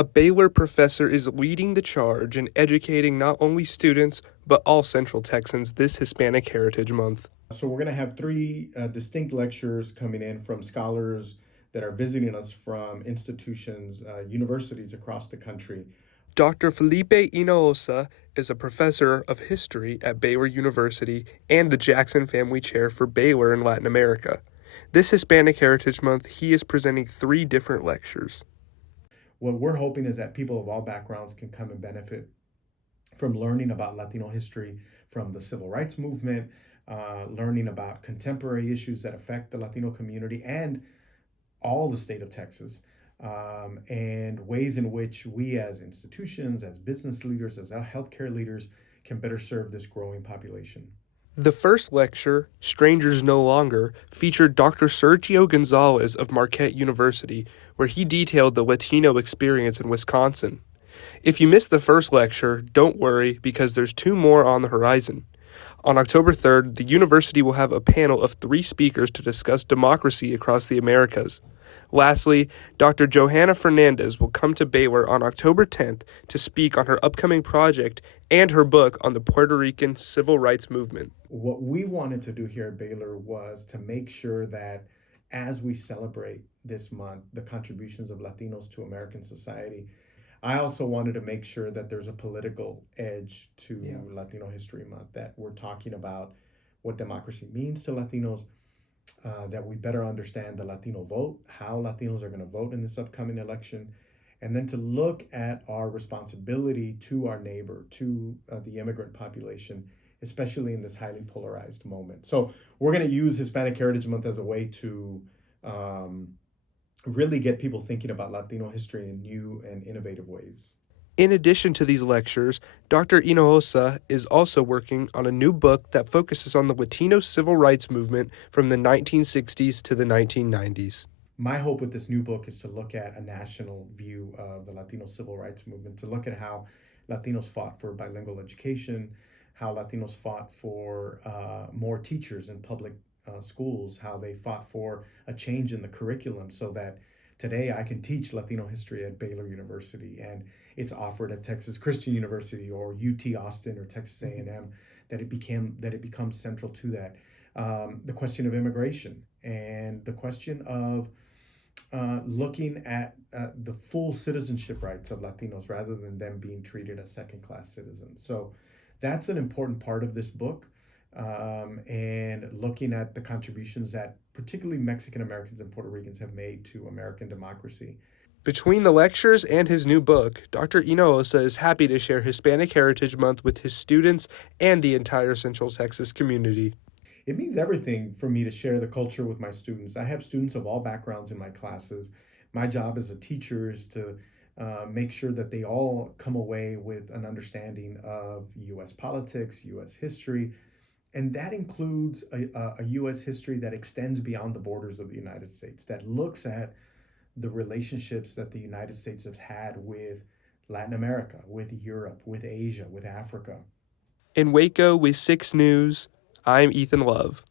A Baylor professor is leading the charge in educating not only students, but all Central Texans this Hispanic Heritage Month. So we're going to have three distinct lectures coming in from scholars that are visiting us from institutions, universities across the country. Dr. Felipe Hinojosa is a professor of history at Baylor University and the Jackson Family Chair for Baylor in Latin America. This Hispanic Heritage Month, he is presenting 3 different lectures. What we're hoping is that people of all backgrounds can come and benefit from learning about Latino history, from the Civil Rights Movement, learning about contemporary issues that affect the Latino community and all the state of Texas, and ways in which we as institutions, as business leaders, as healthcare leaders can better serve this growing population. The first lecture, Strangers No Longer, featured Dr. Sergio Gonzalez of Marquette University, where he detailed the Latino experience in Wisconsin. If you missed the first lecture, don't worry because there's 2 more on the horizon. On October 3rd, the university will have a panel of 3 speakers to discuss democracy across the Americas. Lastly, Dr. Johanna Fernandez will come to Baylor on October 10th to speak on her upcoming project and her book on the Puerto Rican Civil Rights Movement. What we wanted to do here at Baylor was to make sure that as we celebrate this month, the contributions of Latinos to American society, I also wanted to make sure that there's a political edge to Latino History Month, that we're talking about what democracy means to Latinos, that we better understand the Latino vote, how Latinos are going to vote in this upcoming election, and then to look at our responsibility to our neighbor, to the immigrant population, especially in this highly polarized moment. So we're going to use Hispanic Heritage Month as a way to really get people thinking about Latino history in new and innovative ways. In addition to these lectures, Dr. Hinojosa is also working on a new book that focuses on the Latino Civil Rights Movement from the 1960s to the 1990s. My hope with this new book is to look at a national view of the Latino Civil Rights Movement, to look at how Latinos fought for bilingual education, how Latinos fought for more teachers in public schools, how they fought for a change in the curriculum so that today I can teach Latino history at Baylor University and it's offered at Texas Christian University or UT Austin or Texas A&M, that it becomes central to that. The question of immigration and the question of looking at the full citizenship rights of Latinos rather than them being treated as second-class citizens. So that's an important part of this book, and looking at the contributions that particularly Mexican Americans and Puerto Ricans have made to American democracy. Between the lectures and his new book, Dr. Hinojosa is happy to share Hispanic Heritage Month with his students and the entire Central Texas community. It means everything for me to share the culture with my students. I have students of all backgrounds in my classes. My job as a teacher is to make sure that they all come away with an understanding of U.S. politics, U.S. history, and that includes a U.S. history that extends beyond the borders of the United States, that looks at the relationships that the United States have had with Latin America, with Europe, with Asia, with Africa. In Waco with 6 News, I'm Ethan Love.